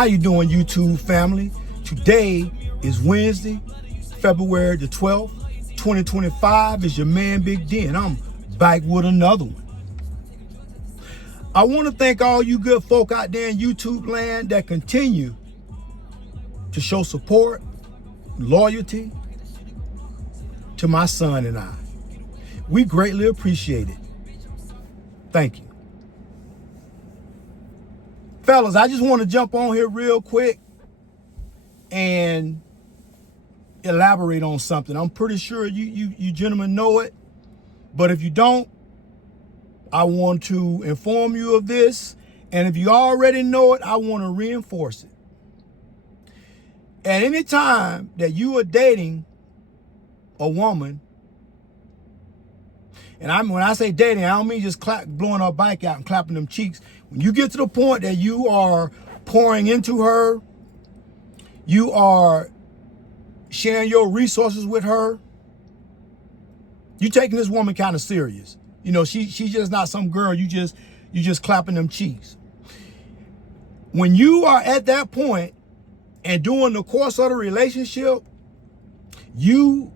How you doing, YouTube family? Today is Wednesday, February the 12th, 2025. It's your man, Big D, and I'm back with another one. I want to thank all you good folk out there in YouTube land that continue to show support, loyalty to my son and I. We greatly appreciate it. Thank you. Fellas, I just want to jump on here real quick and elaborate on something. I'm pretty sure you gentlemen know it, but if you don't, I want to inform you of this. And if you already know it, I want to reinforce it. At any time that you are dating a woman, and when I say dating, I don't mean just blowing her bike out and clapping them cheeks. When you get to the point that you are pouring into her, you are sharing your resources with her, you taking this woman kind of serious. You know, she's just not some girl you just clapping them cheeks. When you are at that point and during the course of the relationship, you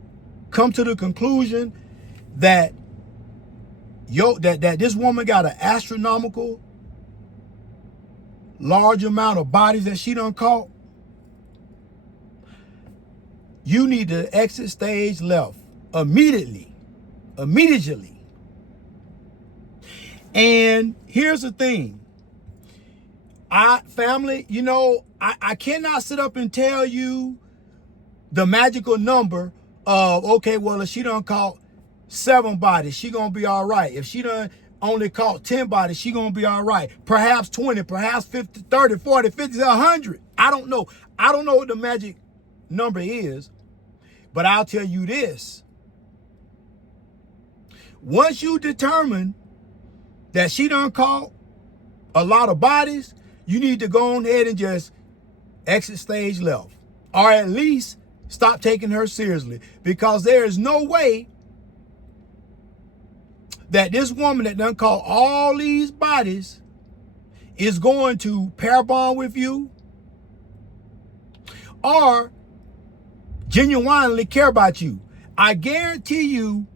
come to the conclusion that that this woman got an astronomical large amount of bodies that she done caught, you need to exit stage left immediately. And here's the thing, family, you know, I cannot sit up and tell you the magical number of, okay, well, if she done caught 7 bodies, she gonna be all right. If she done only caught 10 bodies, she gonna be all right. Perhaps 20, perhaps 50, 30, 40, 50, 100. I don't know. I don't know what the magic number is, but I'll tell you this. Once you determine that she done caught a lot of bodies, you need to go on ahead and just exit stage left, or at least stop taking her seriously, because there is no way that this woman that done caught all these bodies is going to pair bond with you or genuinely care about you. I guarantee you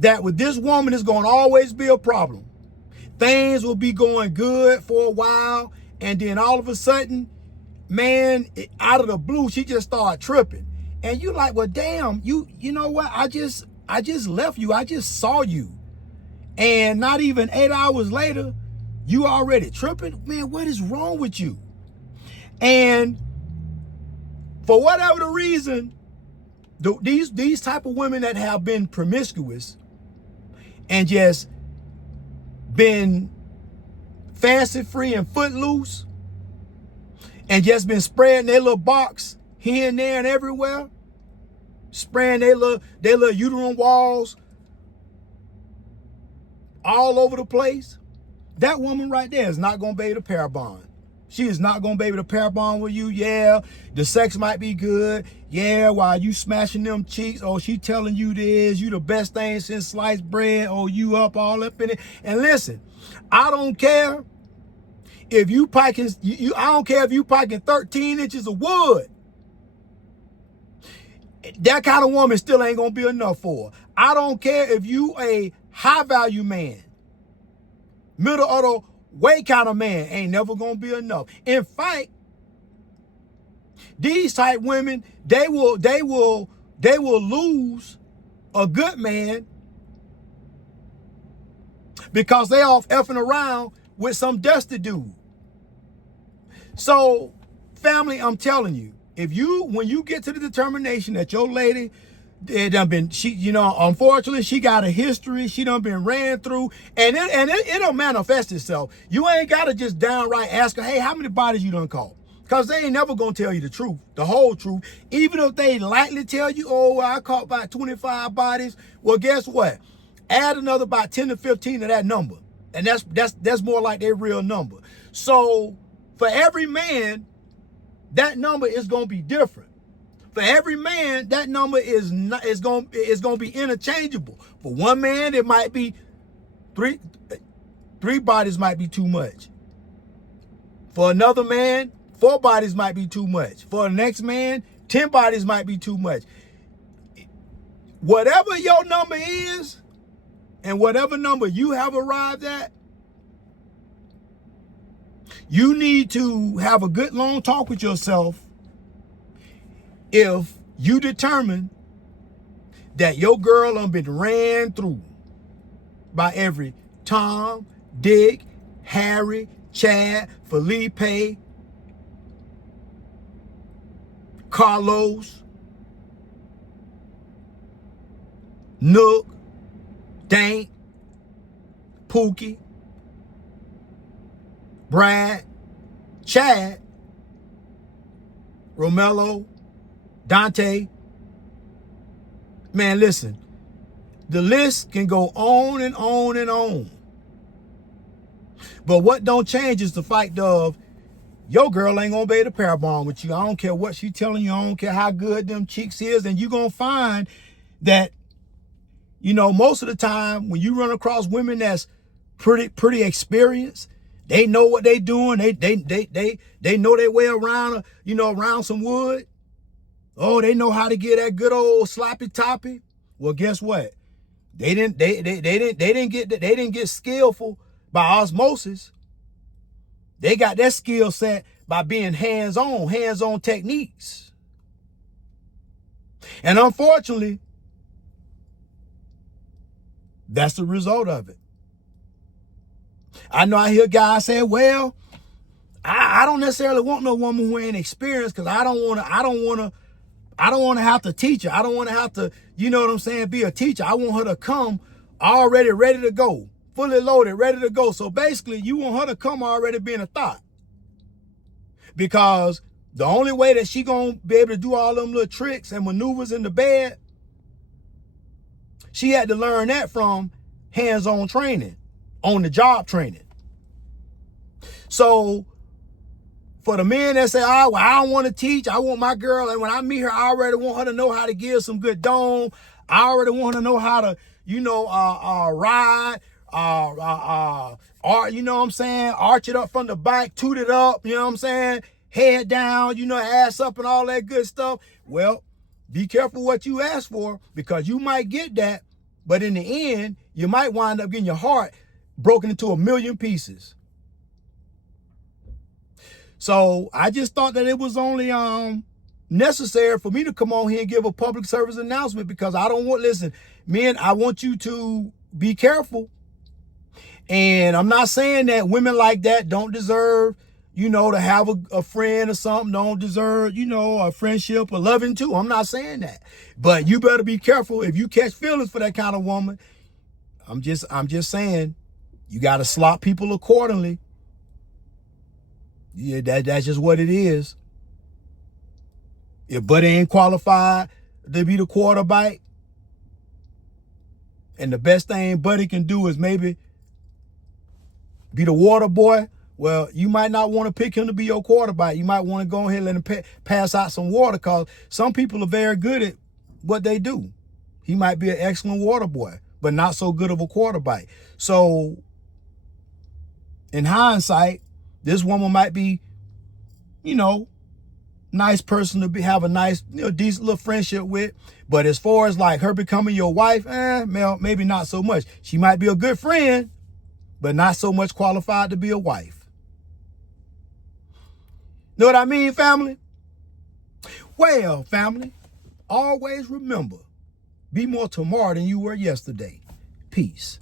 that with this woman, it's going to always be a problem. Things will be going good for a while, and then all of a sudden, man, out of the blue, she just started tripping. And you like, well, damn, you know what? I just left you. I just saw you. And not even 8 hours later, you already tripping? Man, what is wrong with you? And for whatever the reason, these type of women that have been promiscuous and just been fancy free and footloose and just been spreading their little box here and there and everywhere, spraying their little uterine walls all over the place, that woman right there is not going to be able to pair bond. She is not going to be able to pair bond with you. Yeah, the sex might be good. Yeah, while you smashing them cheeks, oh, she telling you this, you the best thing since sliced bread, oh, you up all up in it. And listen, I don't care if you packing, I don't care if you packing 13 inches of wood. That kind of woman still ain't going to be enough for her. I don't care if you a high value man, middle of the way kind of man, ain't never gonna be enough. In fact, these type women, they will lose a good man because they off effing around with some dusty dude. So, family, I'm telling you, when you get to the determination that your lady, unfortunately, she got a history. She done been ran through, and it'll manifest itself. You ain't got to just downright ask her, hey, how many bodies you done caught? Because they ain't never going to tell you the truth, the whole truth. Even if they lightly tell you, oh, I caught about 25 bodies. Well, guess what? Add another about 10 to 15 to that number. And that's more like their real number. So for every man, that number is going to be different. For every man, that number is going to be interchangeable. For one man, it might be three bodies might be too much. For another man, 4 bodies might be too much. For the next man, 10 bodies might be too much. Whatever your number is, and whatever number you have arrived at, you need to have a good long talk with yourself if you determine that your girl done been ran through by every Tom, Dick, Harry, Chad, Felipe, Carlos, Nook, Dank, Pookie, Brad, Chad, Romello, Dante. Man, listen, the list can go on and on and on. But what don't change is the fact of your girl ain't gonna be able to pair bond with you. I don't care what she telling you. I don't care how good them chicks is. And you're gonna find that, you know, most of the time when you run across women that's pretty experienced, they know what they doing. They know their way around, you know, around some wood. Oh, they know how to get that good old sloppy toppy. Well, guess what? They didn't get skillful by osmosis. They got that skill set by being hands-on techniques. And unfortunately, that's the result of it. I know I hear guys say, well, I don't necessarily want no woman who ain't experienced because I don't want to have to teach her. I don't want to have to, you know what I'm saying, be a teacher. I want her to come already ready to go, fully loaded, ready to go. So basically, you want her to come already being a thought. Because the only way that she gonna be able to do all them little tricks and maneuvers in the bed, she had to learn that from hands-on training, on the job training. So for the men that say, oh, well, I don't want to teach, I want my girl, and when I meet her, I already want her to know how to give some good dome. I already want her to know how to, you know, ride, or, you know what I'm saying, arch it up from the back, toot it up, you know what I'm saying, head down, you know, ass up and all that good stuff. Well, be careful what you ask for, because you might get that, but in the end, you might wind up getting your heart broken into a million pieces. So I just thought that it was only necessary for me to come on here and give a public service announcement, because I don't want, listen, men, I want you to be careful. And I'm not saying that women like that don't deserve, you know, to have a friend or something, don't deserve, you know, a friendship or loving too. I'm not saying that. But you better be careful if you catch feelings for that kind of woman. I'm just saying, you got to slot people accordingly. Yeah, that's just what it is. If Buddy ain't qualified to be the quarterback, and the best thing Buddy can do is maybe be the water boy, well, you might not want to pick him to be your quarterback. You might want to go ahead and let him pass out some water, because some people are very good at what they do. He might be an excellent water boy, but not so good of a quarterback. So in hindsight, this woman might be, you know, nice person to have a nice, you know, decent little friendship with. But as far as like her becoming your wife, maybe not so much. She might be a good friend, but not so much qualified to be a wife. Know what I mean, family? Well, family, always remember, be more tomorrow than you were yesterday. Peace.